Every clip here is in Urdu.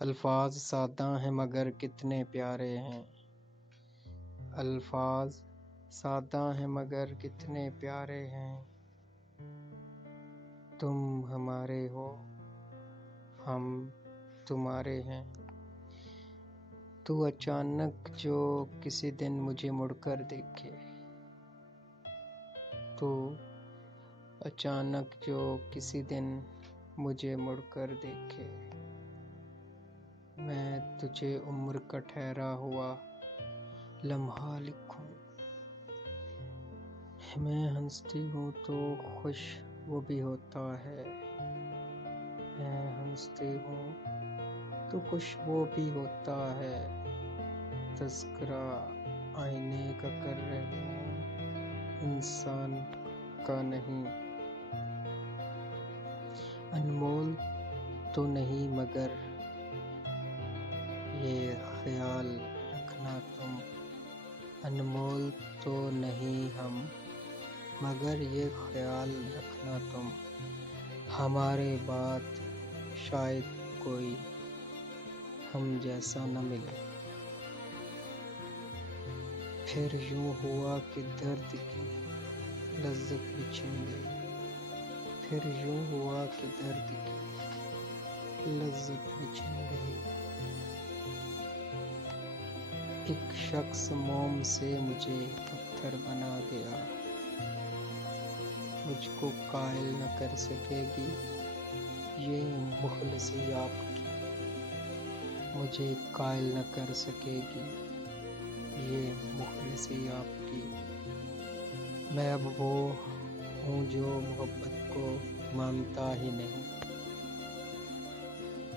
الفاظ سادہ ہیں مگر کتنے پیارے ہیں، الفاظ سادہ ہیں مگر کتنے پیارے ہیں، تم ہمارے ہو ہم تمہارے ہیں۔ تو اچانک جو کسی دن مجھے مڑ کر دیکھے، تو اچانک جو کسی دن مجھے مڑ کر دیکھے، میں تجھے عمر کا ٹھہرا ہوا لمحہ لکھوں۔ میں ہنستی ہوں تو خوش وہ بھی ہوتا ہے، میں ہنستی ہوں تو خوش وہ بھی ہوتا ہے، تذکرہ آئینے کا کر رہی ہوں انسان کا نہیں۔ انمول تو نہیں مگر یہ خیال رکھنا تم، انمول تو نہیں ہم مگر یہ خیال رکھنا تم، ہمارے بعد شاید کوئی ہم جیسا نہ ملے۔ پھر یوں ہوا کہ درد کی لذت بھی چھن گئی، پھر یوں ہوا کہ درد کی لذت بھی چھن گئی۔ ایک شخص موم سے مجھے پتھر بنا گیا، مجھ کو قائل نہ کر سکے گی یہ مخلصی آپ کی، مجھے قائل نہ کر سکے گی یہ مخلصی آپ کی۔ میں اب وہ ہوں جو محبت کو مانتا ہی نہیں،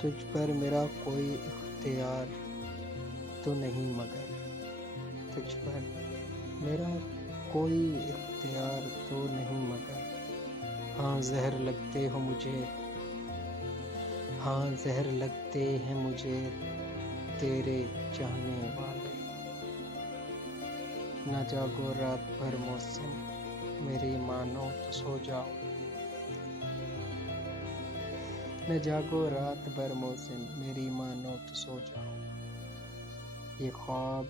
تجھ پر میرا کوئی اختیار تو نہیں مگر، تجھ پر میرا کوئی اختیار تو نہیں مگر، ہاں زہر لگتے ہو مجھے، ہاں زہر لگتے ہیں مجھے تیرے چاہنے والے۔ نہ جاگو رات بھر محسن میری مانو تو سو جاؤ، نہ جاگو رات بھر محسن میری مانو تو سو جاؤ، یہ خواب